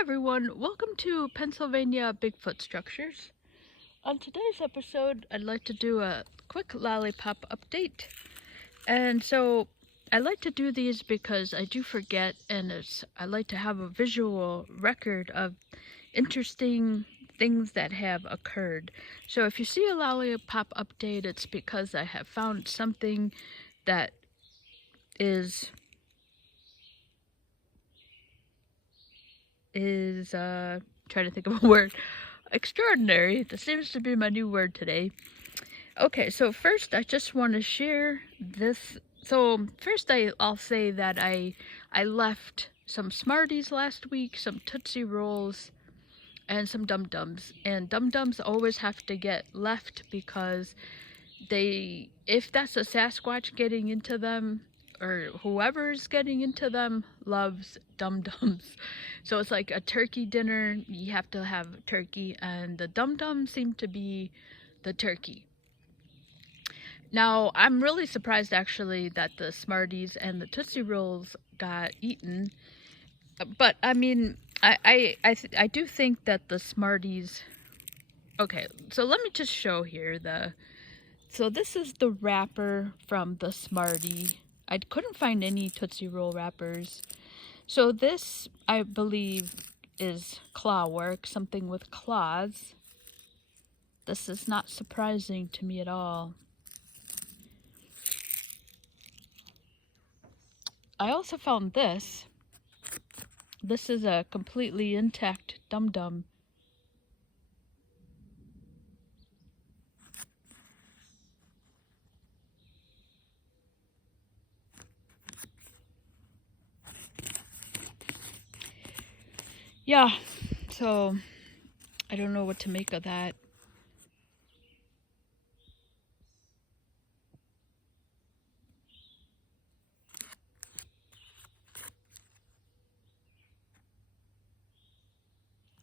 everyone, welcome to Pennsylvania Bigfoot Structures. On today's episode, I'd like to do a quick lollipop update. And so I like to do these because I do forget, and I like to have a visual record of interesting things that have occurred. So if you see a lollipop update, it's because I have found something that is trying to think of a word. Extraordinary. This seems to be my new word today. Okay, so first I just want to share this. So first I'll say that I left some Smarties last week, some Tootsie Rolls, and some Dum Dums. And Dum Dums always have to get left because if that's a Sasquatch getting into them, or whoever's getting into them loves Dum Dums. So it's like a turkey dinner, you have to have turkey, and the Dum Dums seem to be the turkey. Now, I'm really surprised actually that the Smarties and the Tootsie Rolls got eaten. But I mean, I do think that the Smarties. Okay, so let me just show here So this is the wrapper from the Smartie. I couldn't find any Tootsie Roll wrappers. So this, I believe, is claw work, something with claws. This is not surprising to me at all. I also found this. This is a completely intact Dum Dum. Yeah, so I don't know what to make of that.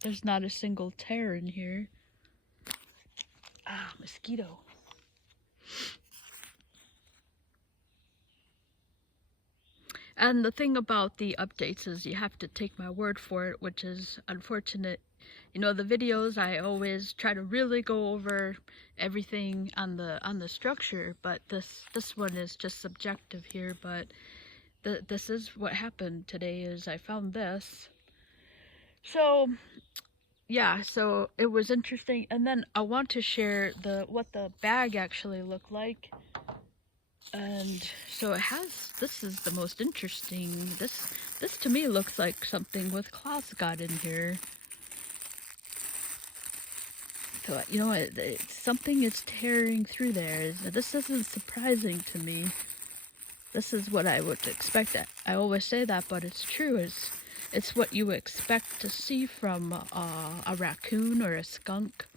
There's not a single tear in here. Ah, mosquito. And the thing about the updates is you have to take my word for it, which is unfortunate. You know, the videos, I always try to really go over everything on the structure, but this one is just subjective here. But this is what happened today. Is I found this. So yeah, so it was interesting. And then I want to share what the bag actually looked like. And so it has, this is the most interesting. This to me looks like something with claws got in here. So, you know, it's something is tearing through there. This isn't surprising to me. This is what I would expect. I always say that, but it's true. It's what you expect to see from a raccoon or a skunk.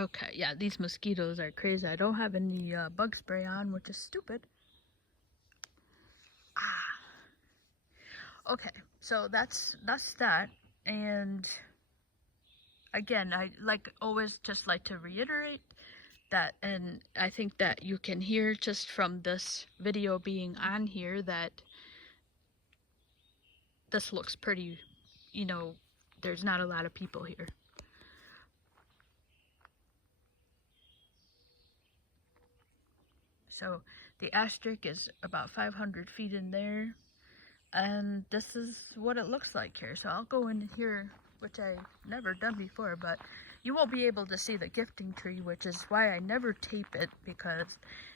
Okay, yeah, these mosquitoes are crazy. I don't have any bug spray on, which is stupid. Okay, so that's that. And again, I always just like to reiterate that, and I think that you can hear just from this video being on here that this looks pretty, you know, there's not a lot of people here. So the asterisk is about 500 feet in there, and this is what it looks like here. So I'll go in here, which I've never done before, but you won't be able to see the gifting tree, which is why I never tape it, because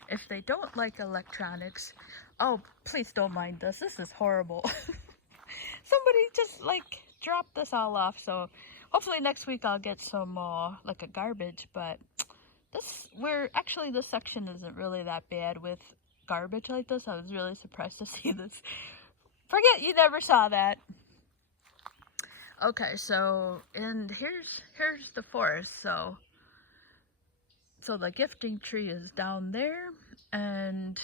if they don't like electronics, oh, please don't mind this. This is horrible. Somebody just dropped this all off, so hopefully next week I'll get some like a garbage, but this section isn't really that bad with garbage like this. I was really surprised to see this. Forget you never saw that. Okay, so and here's the forest. So the gifting tree is down there, and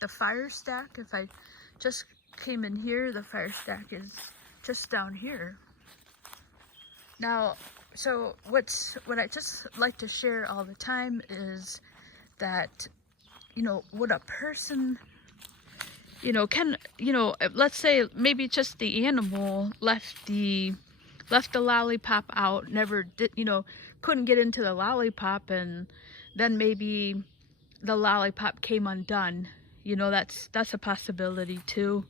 the fire stack, if I just came in here, the fire stack is just down here. Now, so what I just like to share all the time is that, you know, would a person you know, let's say maybe just the animal left the lollipop out, never did, couldn't get into the lollipop, and then maybe the lollipop came undone. That's a possibility too.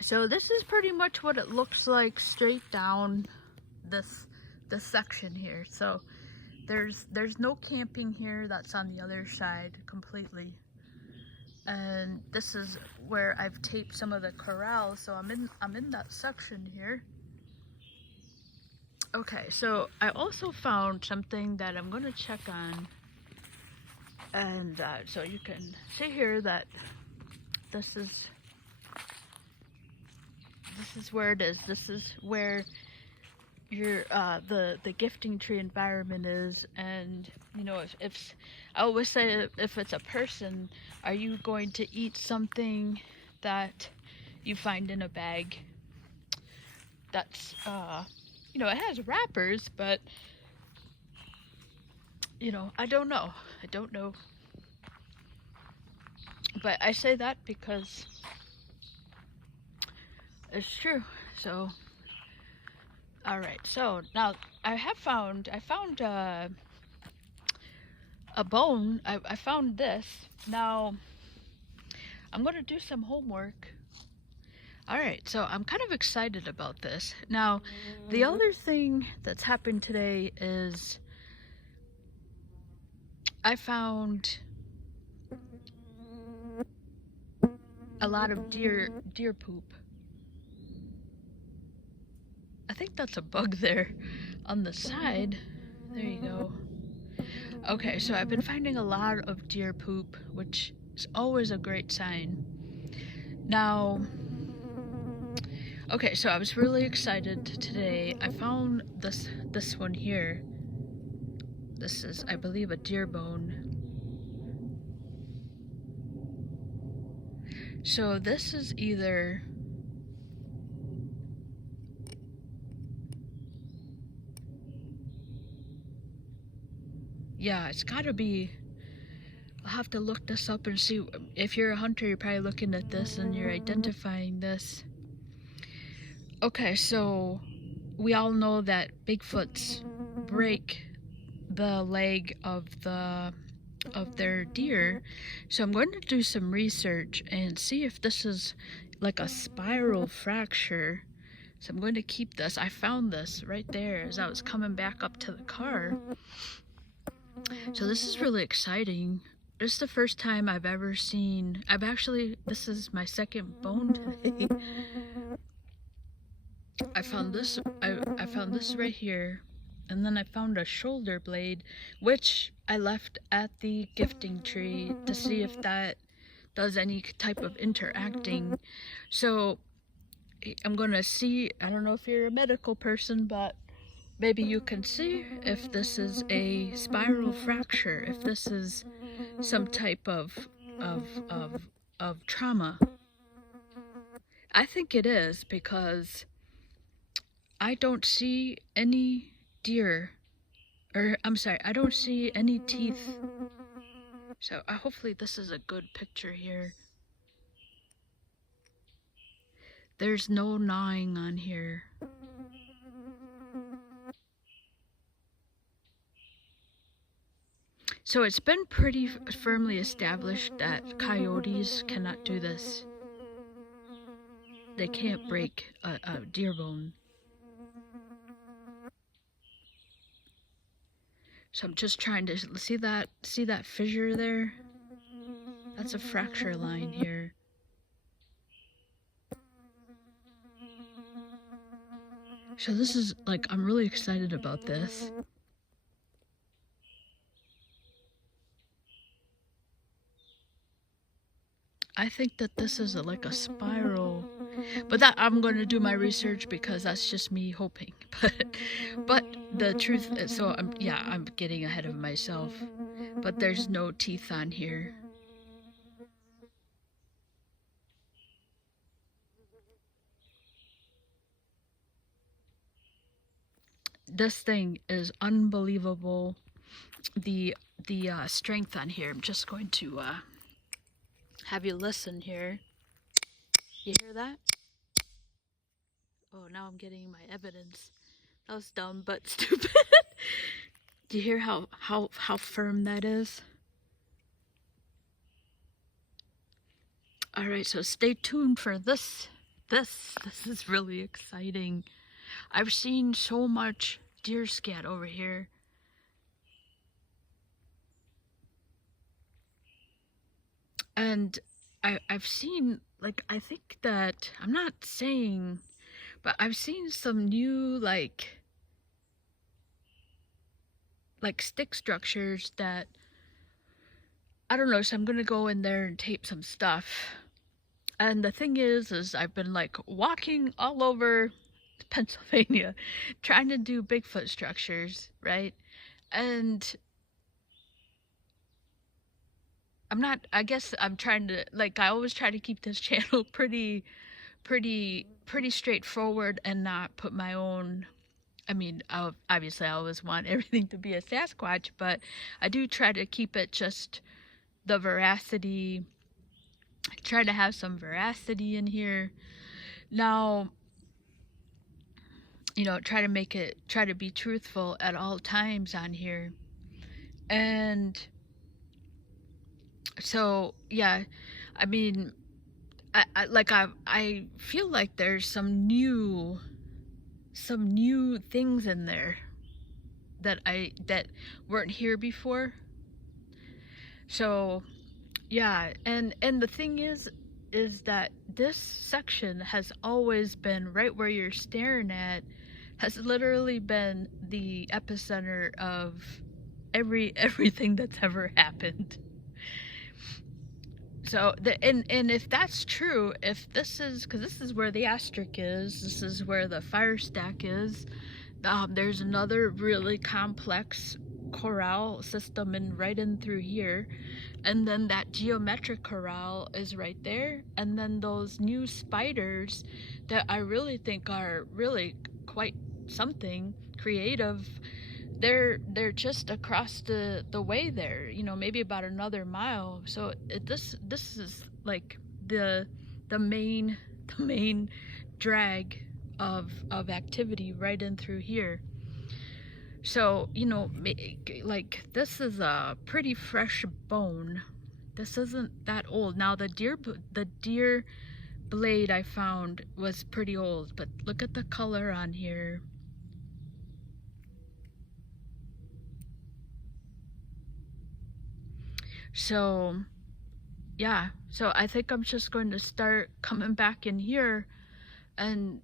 So this is pretty much what it looks like straight down this section here. So there's no camping here. That's on the other side completely. And this is where I've taped some of the corrals. So I'm in that section here. Okay, so I also found something that I'm gonna check on. And so you can see here that this is where it is. This is where your the gifting tree environment is. And if I always say, if it's a person, are you going to eat something that you find in a bag that's it has wrappers, but I don't know. But I say that because it's true. So, all right. So now I found a bone. I found this. Now I'm gonna do some homework. All right. So I'm kind of excited about this. Now, the other thing that's happened today is I found a lot of deer poop. I think that's a bug there on the side. There you go. Okay, so I've been finding a lot of deer poop, which is always a great sign. Now, okay, so I was really excited today. I found this one here. This is, I believe, a deer bone. So this is either it's gotta be. I'll have to look this up and see. If you're a hunter, you're probably looking at this and you're identifying this. Okay, so we all know that Bigfoots break the leg of their deer. So I'm going to do some research and see if this is like a spiral fracture. So I'm going to keep this. I found this right there as I was coming back up to the car. So this is really exciting. This is the first time I've ever seen, this is my second bone today. I found this right here, and then I found a shoulder blade, which I left at the gifting tree to see if that does any type of interacting. So I'm gonna see, I don't know if you're a medical person, but maybe you can see if this is a spiral fracture, if this is some type of trauma. I think it is, because I don't see any deer, or I'm sorry, I don't see any teeth. So hopefully this is a good picture here. There's no gnawing on here. So it's been pretty firmly established that coyotes cannot do this. They can't break a deer bone. So I'm just trying to see that fissure there? That's a fracture line here. So this is like, I'm really excited about this. I think that this is like a spiral, but that I'm going to do my research, because that's just me hoping. But the truth is, so I'm getting ahead of myself. But there's no teeth on here. This thing is unbelievable. The strength on here. I'm just going to have you listen here. You hear that? Oh, now I'm getting my evidence. That was dumb but stupid. Do you hear how firm that is? All right, so stay tuned for this. This is really exciting. I've seen so much deer scat over here. And I've seen, like, I think that, I'm not saying, but I've seen some new, like stick structures that, I don't know, so I'm gonna go in there and tape some stuff. And the thing is I've been like walking all over Pennsylvania trying to do Bigfoot structures, right? And I guess I'm trying to, like, I always try to keep this channel pretty straightforward and not put my own, I mean, obviously I always want everything to be a Sasquatch, but I do try to keep it just the veracity, try to have some veracity in here. Now, you know, try to be truthful at all times on here. And so, yeah, I mean, I feel like there's some new things in there that weren't here before. So, yeah, and the thing is that this section has always been right where you're staring at, has literally been the epicenter of everything that's ever happened. So and if that's true, if this is, because this is where the asterisk is, this is where the fire stack is, there's another really complex corral system right in through here, and then that geometric corral is right there, and then those new spiders that I really think are really quite something creative, they're just across the way there, you know, maybe about another mile. So this is like the main drag of activity right in through here. So, you know, like, this is a pretty fresh bone. This isn't that old. Now the deer blade I found was pretty old, but look at the color on here. So, yeah, so I think I'm just going to start coming back in here and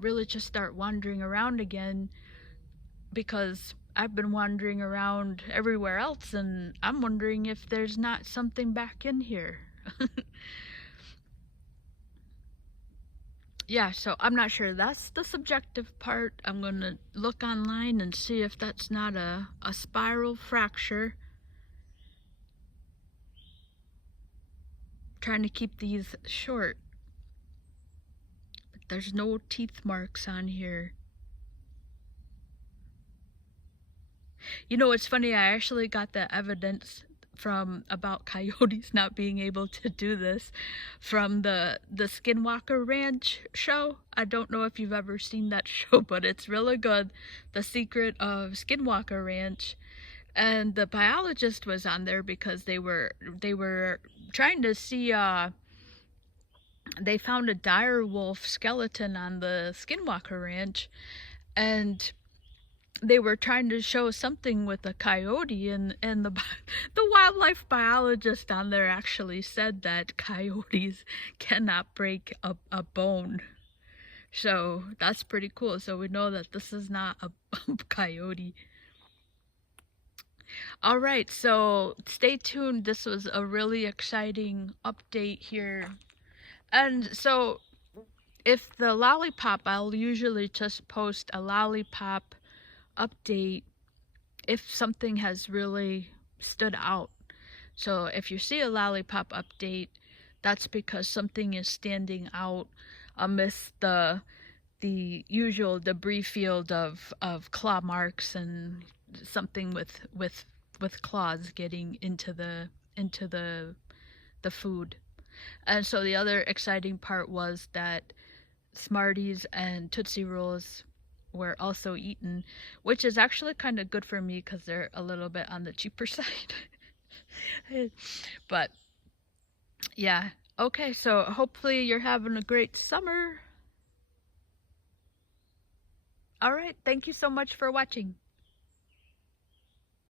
really just start wandering around again, because I've been wandering around everywhere else, and I'm wondering if there's not something back in here. Yeah, so I'm not sure. That's the subjective part. I'm going to look online and see if that's not a spiral fracture. Trying to keep these short. But there's no teeth marks on here. You know, it's funny, I actually got the evidence from about coyotes not being able to do this from the Skinwalker Ranch show. I don't know if you've ever seen that show, but it's really good. The Secret of Skinwalker Ranch. And the biologist was on there because they were trying to see, they found a dire wolf skeleton on the Skinwalker Ranch, and they were trying to show something with a coyote, and the wildlife biologist on there actually said that coyotes cannot break a bone. So that's pretty cool. So we know that this is not a coyote. All right, so stay tuned. This was a really exciting update here. And so if the lollipop, I'll usually just post a lollipop update if something has really stood out. So if you see a lollipop update, that's because something is standing out amidst the usual debris field of claw marks and something with claws getting into the food. And so the other exciting part was that Smarties and Tootsie Rolls were also eaten, which is actually kind of good for me because they're a little bit on the cheaper side. But yeah, okay, so hopefully you're having a great summer. All right, thank you so much for watching.